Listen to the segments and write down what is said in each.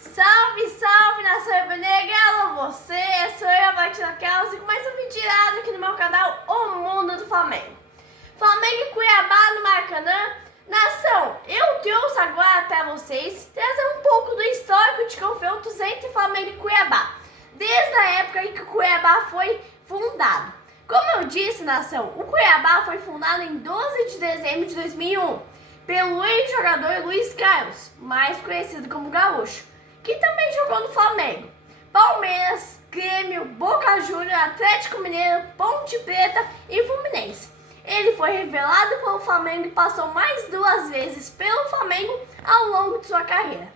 Salve, salve, nação rubro-negra! Alô você, sou eu, a Martina Kels, e com mais um vídeo tirado aqui no meu canal O Mundo do Flamengo. Flamengo e Cuiabá no Maracanã. Nação, eu trouxe agora para vocês trazer um pouco do histórico de confrontos entre Flamengo e Cuiabá, desde a época em que o Cuiabá foi fundado. Como eu disse, nação, o Cuiabá foi fundado em 12 de dezembro de 2001 pelo ex-jogador Luiz Carlos, mais conhecido como Gaúcho, que também jogou no Flamengo, Palmeiras, Grêmio, Boca Juniors, Atlético Mineiro, Ponte Preta e Fluminense. Ele foi revelado pelo Flamengo e passou mais 2 vezes pelo Flamengo ao longo de sua carreira.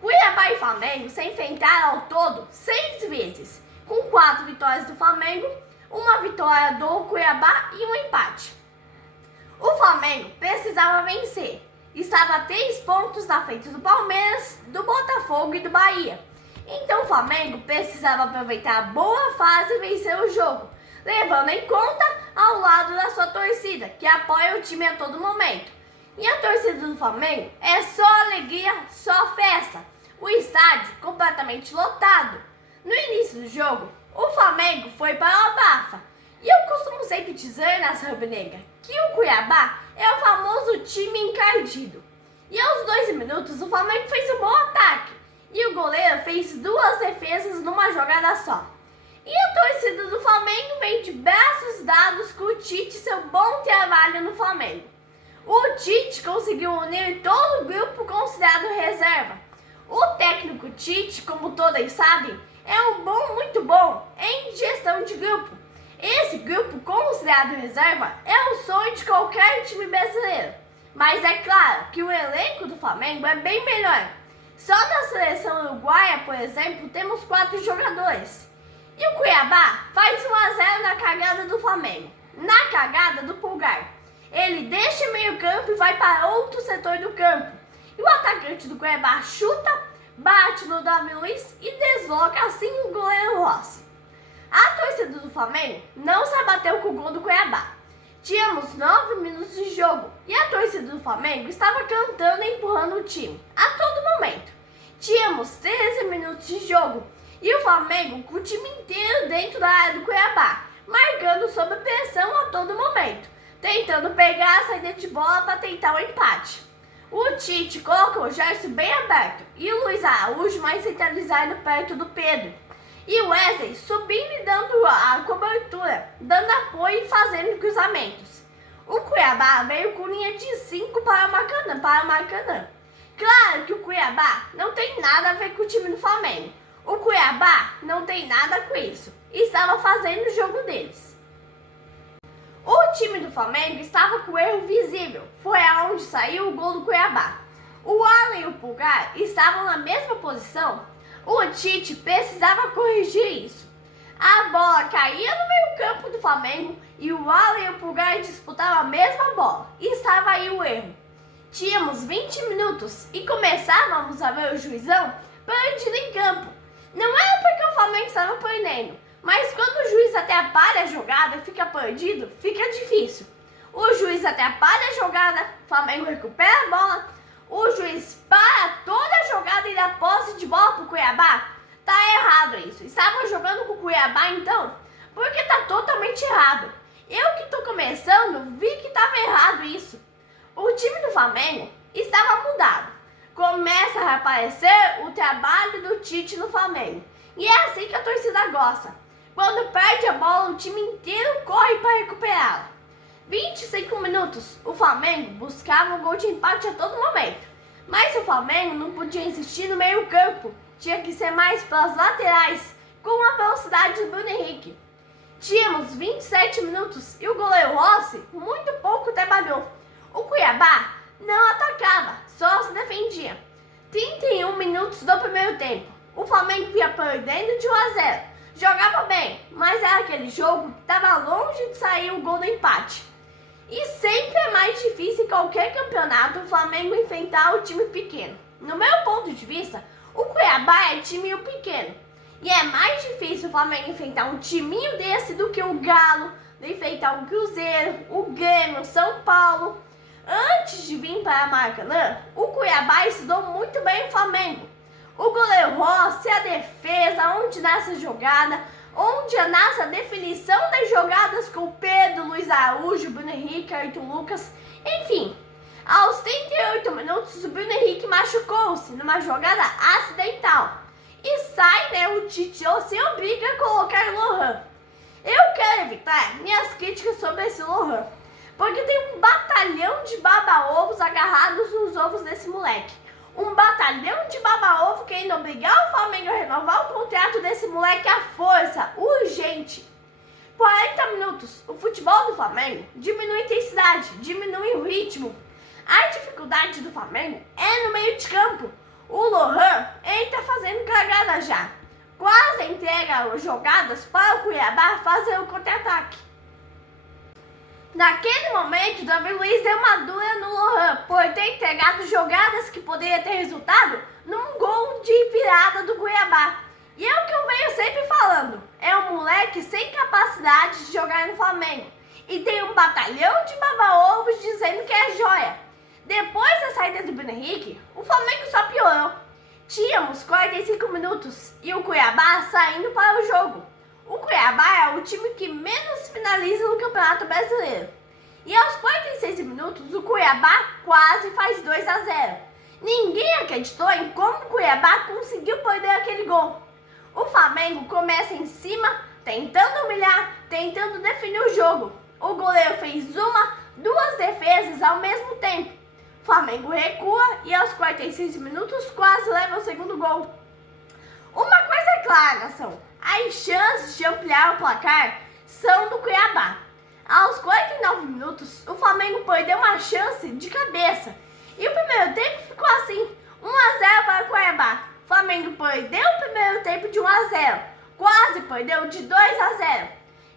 Cuiabá e Flamengo se enfrentaram ao todo 6 vezes, com 4 vitórias do Flamengo, 1 vitória do Cuiabá e 1 empate. O Flamengo precisava vencer. Estava a 3 pontos na frente do Palmeiras, do Botafogo e do Bahia. Então o Flamengo precisava aproveitar a boa fase e vencer o jogo, levando em conta ao lado da sua torcida, que apoia o time a todo momento. E a torcida do Flamengo é só alegria, só festa. O estádio completamente lotado. No início do jogo, o Flamengo foi para o abafa. E eu costumo sempre dizer, nação rubro-negra, que o Cuiabá é o famoso time encardido. E aos 2 minutos, o Flamengo fez um bom ataque. E o goleiro fez 2 defesas numa jogada só. E a torcida do Flamengo vem de braços dados com o Tite e seu bom trabalho no Flamengo. O Tite conseguiu unir todo o grupo considerado reserva. O técnico Tite, como todos sabem, é muito bom em gestão de grupo. Esse grupo considerado reserva é o sonho de qualquer time brasileiro. Mas é claro que o elenco do Flamengo é bem melhor. Só na seleção uruguaia, por exemplo, temos 4 jogadores. E o Cuiabá faz 1-0 na cagada do Flamengo, na cagada do Pulgar. Ele deixa o meio campo e vai para outro setor do campo. E o atacante do Cuiabá chuta, bate no Davi Luiz e desloca assim o goleiro Rossi. A torcida do Flamengo não se abateu com o gol do Cuiabá. Tínhamos 9 minutos de jogo e a torcida do Flamengo estava cantando e empurrando o time a todo momento. Tínhamos 13 minutos de jogo e o Flamengo com o time inteiro dentro da área do Cuiabá, marcando sob pressão a todo momento, tentando pegar a saída de bola para tentar o empate. O Tite colocou o Gerson bem aberto e o Luiz Araújo mais centralizado perto do Pedro. E o Wesley subindo e dando a cobertura, dando apoio e fazendo cruzamentos. O Cuiabá veio com linha de 5 para o Maracanã. Claro que o Cuiabá não tem nada a ver com o time do Flamengo. O Cuiabá não tem nada com isso. Estava fazendo o jogo deles. O time do Flamengo estava com erro visível. Foi aonde saiu o gol do Cuiabá. O Alan e o Pulgar estavam na mesma posição. O Tite precisava corrigir isso. A bola caía no meio-campo do Flamengo e o Alan e o Pulgar disputavam a mesma bola. E estava aí o erro. Tínhamos 20 minutos e começávamos a ver o juizão perdido em campo. Não era porque o Flamengo estava perdendo, mas quando o juiz atrapalha a jogada e fica perdido, fica difícil. O juiz atrapalha a jogada, o Flamengo recupera a bola. O juiz para toda a jogada e dá posse de bola pro Cuiabá. Tá errado isso. Estavam jogando com o Cuiabá então? Porque tá totalmente errado. Eu que tô começando, vi que tava errado isso. O time do Flamengo estava mudado. Começa a aparecer o trabalho do Tite no Flamengo. E é assim que a torcida gosta. Quando perde a bola, o time inteiro corre para recuperá-la. 25 minutos, o Flamengo buscava um gol de empate a todo momento. Mas o Flamengo não podia insistir no meio campo, tinha que ser mais pelas laterais, com a velocidade do Bruno Henrique. Tínhamos 27 minutos e o goleiro Rossi muito pouco trabalhou. O Cuiabá não atacava, só se defendia. 31 minutos do primeiro tempo, o Flamengo vinha perdendo de 1-0. Jogava bem, mas era aquele jogo que estava longe de sair o gol do empate. E sempre é mais difícil em qualquer campeonato o Flamengo enfrentar o time pequeno. No meu ponto de vista, o Cuiabá é time pequeno. E é mais difícil o Flamengo enfrentar um timinho desse do que o Galo, de enfrentar o Cruzeiro, o Grêmio, o São Paulo. Antes de vir para a Maracanã, o Cuiabá estudou muito bem o Flamengo. O goleiro Rossi, a defesa, onde nasce a jogada, onde nasce a definição das jogadas com o Pedro, Luiz Araújo, Bruno Henrique, Arthur Lucas, enfim. Aos 38 minutos, o Bruno Henrique machucou-se numa jogada acidental. E sai, né, o Tite se obriga a colocar Lohan. Eu quero evitar minhas críticas sobre esse Lohan, porque tem um batalhão de baba-ovos agarrados nos ovos desse moleque. Um batalhão de baba-ovo querendo obrigar o Flamengo a renovar o contrato desse moleque à força, urgente. 40 minutos, o futebol do Flamengo diminui a intensidade, diminui o ritmo. A dificuldade do Flamengo é no meio de campo. O Lohan, ele tá fazendo cagada já. Quase entrega jogadas para o Cuiabá fazer o contra-ataque. Naquele momento, o Davi Luiz deu uma dura no Lohan por ter entregado jogadas que poderia ter resultado num gol de virada do Cuiabá. E é o que eu venho sempre falando, é um moleque sem capacidade de jogar no Flamengo. E tem um batalhão de baba-ovos dizendo que é joia. Depois da saída do Bruno Henrique, o Flamengo só piorou. Tínhamos 45 minutos e o Cuiabá saindo para o jogo. O Cuiabá é o time que menos finaliza no Campeonato Brasileiro. E aos 46 minutos, o Cuiabá quase faz 2-0. Ninguém acreditou em como o Cuiabá conseguiu perder aquele gol. O Flamengo começa em cima, tentando humilhar, tentando definir o jogo. O goleiro fez duas defesas ao mesmo tempo. O Flamengo recua e aos 46 minutos quase leva o segundo gol. Uma coisa é clara, nação. As chances de ampliar o placar são do Cuiabá. Aos 49 minutos, o Flamengo perdeu uma chance de cabeça. E o primeiro tempo ficou assim, 1-0 para o Cuiabá. O Flamengo perdeu o primeiro tempo de 1-0, quase perdeu de 2-0.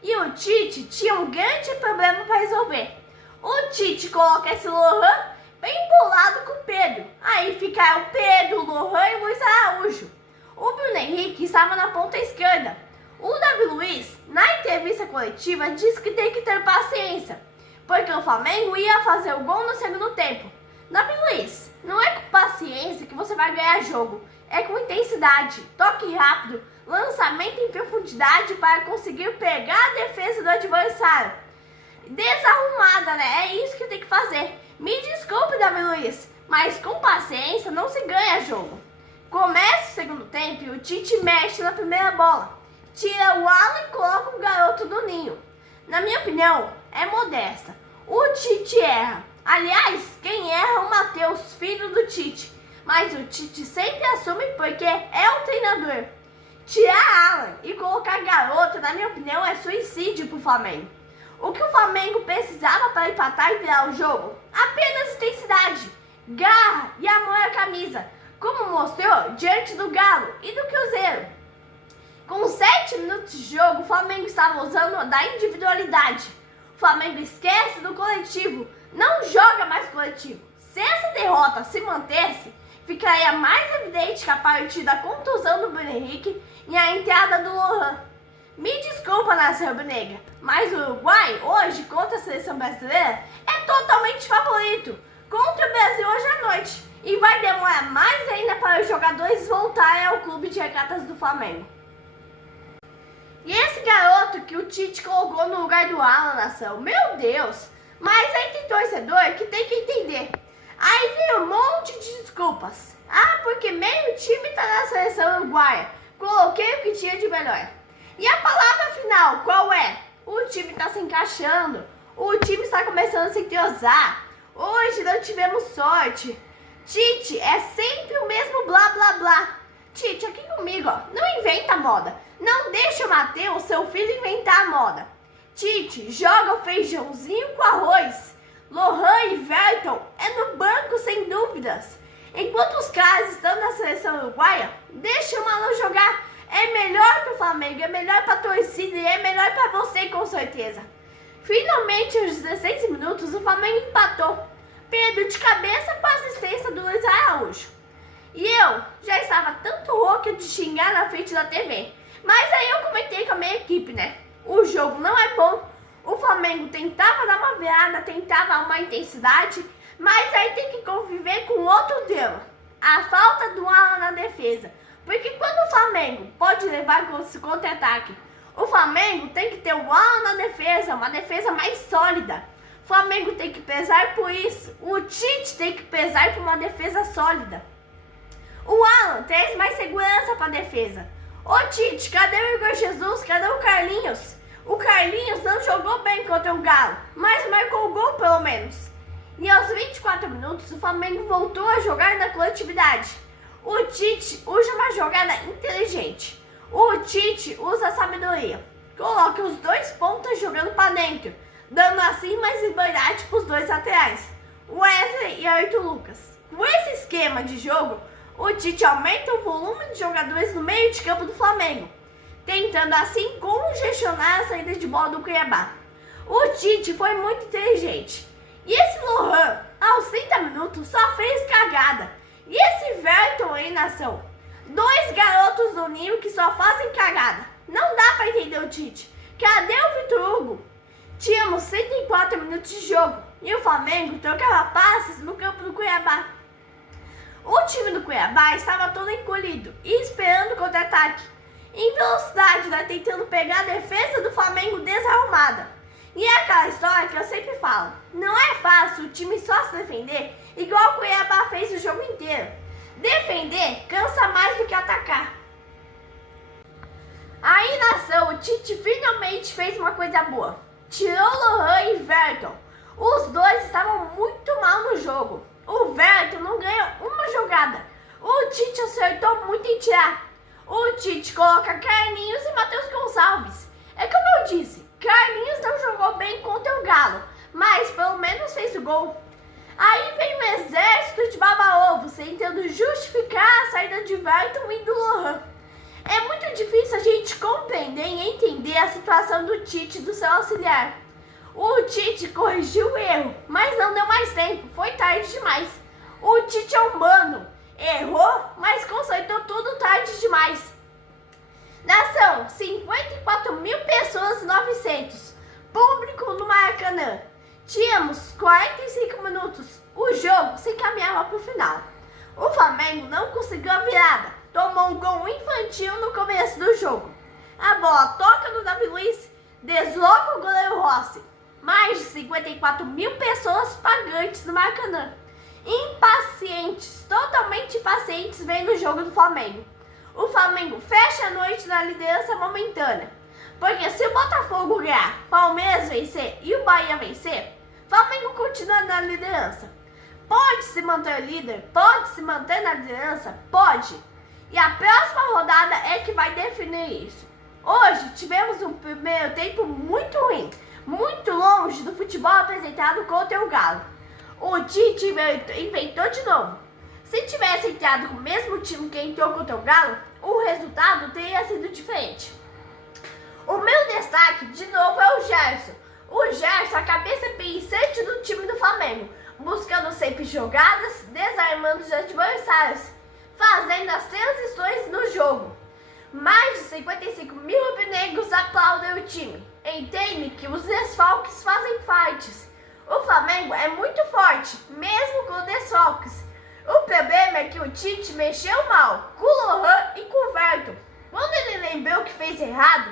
E o Tite tinha um grande problema para resolver. O Tite coloca esse Lohan bem bolado com o Pedro. Aí fica o Pedro, o Lohan e o Luiz Araújo. O Bruno Henrique estava na ponta esquerda. O Davi Luiz, na entrevista coletiva, disse que tem que ter paciência, porque o Flamengo ia fazer o gol no segundo tempo. Davi Luiz, não é com paciência que você vai ganhar jogo, é com intensidade, toque rápido, lançamento em profundidade para conseguir pegar a defesa do adversário. Desarrumada, né? É isso que tem que fazer. Me desculpe, Davi Luiz, mas com paciência não se ganha jogo. Começa o segundo tempo e o Tite mexe na primeira bola. Tira o Alan e coloca o garoto do Ninho. Na minha opinião, é modesta. O Tite erra. Aliás, quem erra é o Matheus, filho do Tite. Mas o Tite sempre assume porque é o treinador. Tirar Alan e colocar garoto, na minha opinião, é suicídio pro Flamengo. O que o Flamengo precisava para empatar e virar o jogo? Apenas intensidade, garra e amor à camisa, como mostrou diante do Galo e do Cruzeiro. Com 7 minutos de jogo, o Flamengo estava usando da individualidade. O Flamengo esquece do coletivo, não joga mais coletivo. Se essa derrota se mantesse, ficaria mais evidente que a partir da contusão do Bruno Henrique e a entrada do Lohan. Me desculpa, nação rubro-negra, mas o Uruguai, hoje, contra a seleção brasileira, é totalmente favorito contra o Brasil hoje à noite. E vai demorar mais ainda para os jogadores voltarem ao clube de regatas do Flamengo. E esse garoto que o Tite colocou no lugar do Alan, nação, meu Deus! Mas aí tem torcedor que tem que entender. Aí vem um monte de desculpas. Ah, porque meio time tá na seleção uruguaia. Coloquei o que tinha de melhor. E a palavra final, qual é? O time tá se encaixando. O time está começando a se entrosar. Hoje não tivemos sorte. Tite, é sempre o mesmo blá blá blá. Tite, aqui comigo, ó, não inventa moda. Não deixa o Matheus, seu filho, inventar a moda. Tite, joga o feijãozinho com arroz. Lohan e Verton é no banco, sem dúvidas. Enquanto os caras estão na seleção uruguaia, deixa o Malu jogar. É melhor para o Flamengo, é melhor para a torcida e é melhor para você, com certeza. Finalmente, aos 16 minutos, o Flamengo empatou. Pedro de cabeça com a assistência do Luiz Araújo. E eu já estava tanto rouca de xingar na frente da TV. Mas aí eu comentei com a minha equipe, né? O jogo não é bom. O Flamengo tentava dar uma virada, tentava uma intensidade, mas aí tem que conviver com outro drama. A falta do Alan na defesa. Porque quando o Flamengo pode levar contra-ataque, o Flamengo tem que ter um Alan na defesa, uma defesa mais sólida. O Flamengo tem que pesar por isso. O Tite tem que pesar por uma defesa sólida. O Alan traz mais segurança para a defesa. Ô Tite, cadê o Igor Jesus? Cadê o Carlinhos? O Carlinhos não jogou bem contra o Galo, mas marcou o gol pelo menos. E aos 24 minutos, o Flamengo voltou a jogar na coletividade. O Tite usa uma jogada inteligente. O Tite usa a sabedoria. Coloca os dois pontas jogando para dentro, dando assim mais liberdade para os dois laterais, Wesley e Arthur Lucas. Com esse esquema de jogo, o Tite aumenta o volume de jogadores no meio de campo do Flamengo, tentando assim congestionar a saída de bola do Cuiabá. O Tite foi muito inteligente. E esse Lohan, aos 30 minutos, só fez cagada. E esse Verton em nação? Dois garotos do Ninho que só fazem cagada. Não dá pra entender o Tite. Cadê o Vitor Hugo? Tínhamos 104 minutos de jogo e o Flamengo trocava passes no campo do Cuiabá. O time do Cuiabá estava todo encolhido e esperando o contra-ataque. Em velocidade, tentando pegar a defesa do Flamengo desarrumada. E é aquela história que eu sempre falo. Não é fácil o time só se defender igual o Cuiabá fez o jogo inteiro. Defender cansa mais do que atacar. Aí na ação, o Tite finalmente fez uma coisa boa. Tirou Lohan e Verton. Os dois estavam muito mal no jogo. O Verton não ganhou uma jogada. O Tite acertou muito em tirar. O Tite coloca Carlinhos e Matheus Gonçalves. É como eu disse, Carlinhos não jogou bem contra o Galo, mas pelo menos fez o gol. Aí vem o exército de baba-ovos tentando justificar a saída de Verton e do Lohan. É muito difícil a gente compreender e entender a situação do Tite e do seu auxiliar. O Tite corrigiu o erro, mas não deu mais tempo, foi tarde demais. O Tite é humano, errou, mas consertou tudo tarde demais. Nação, 54.900, público no Maracanã. Tínhamos 45 minutos, o jogo se encaminhava para o final. O Flamengo não conseguiu a virada, tomou um gol infantil no começo do jogo. A bola toca no Davi Luiz, desloca o goleiro Rossi. Mais de 54 mil pessoas pagantes no Maracanã. Impacientes, totalmente impacientes vendo o jogo do Flamengo. O Flamengo fecha a noite na liderança momentânea. Porque se o Botafogo ganhar, Palmeiras vencer e o Bahia vencer, Flamengo continua na liderança. Pode se manter líder? Pode se manter na liderança? Pode. E a próxima rodada é que vai definir isso. Hoje tivemos um primeiro tempo muito ruim, muito longe do futebol apresentado contra o Galo. O Tite inventou de novo. Se tivesse entrado com o mesmo time que entrou contra o Galo, o resultado teria sido diferente. O meu destaque, de novo, é o Gerson. O Gerson, a cabeça pensante do time do Flamengo, buscando sempre jogadas, desarmando os adversários, fazendo as transições no jogo. Mais de 55 mil rubro-negros aplaudem o time. Entendem que os desfalques fazem partes. O Flamengo é muito forte, mesmo com desfalques. O problema é que o Tite mexeu mal com o Lohan e com o Verton. Quando ele lembrou que fez errado,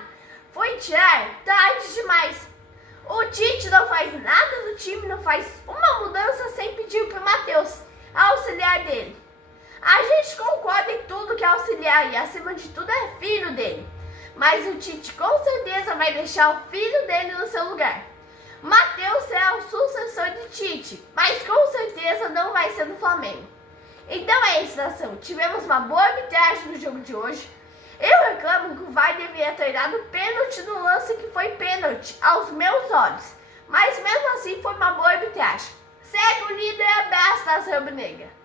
foi tirar tarde demais. O Tite não faz nada do time, não faz uma mudança sem pedir para o Matheus, auxiliar dele. A gente concorda em tudo que é auxiliar e acima de tudo é filho dele. Mas o Tite com certeza vai deixar o filho dele no seu lugar. Matheus será o sucessor de Tite, mas com certeza não vai ser do Flamengo. Então é isso, nação. Tivemos uma boa arbitragem no jogo de hoje. Eu reclamo que o VAR deveria ter dado pênalti no lance que foi pênalti aos meus olhos. Mas mesmo assim foi uma boa arbitragem. Segue o líder, abraço, nação rubro-negra.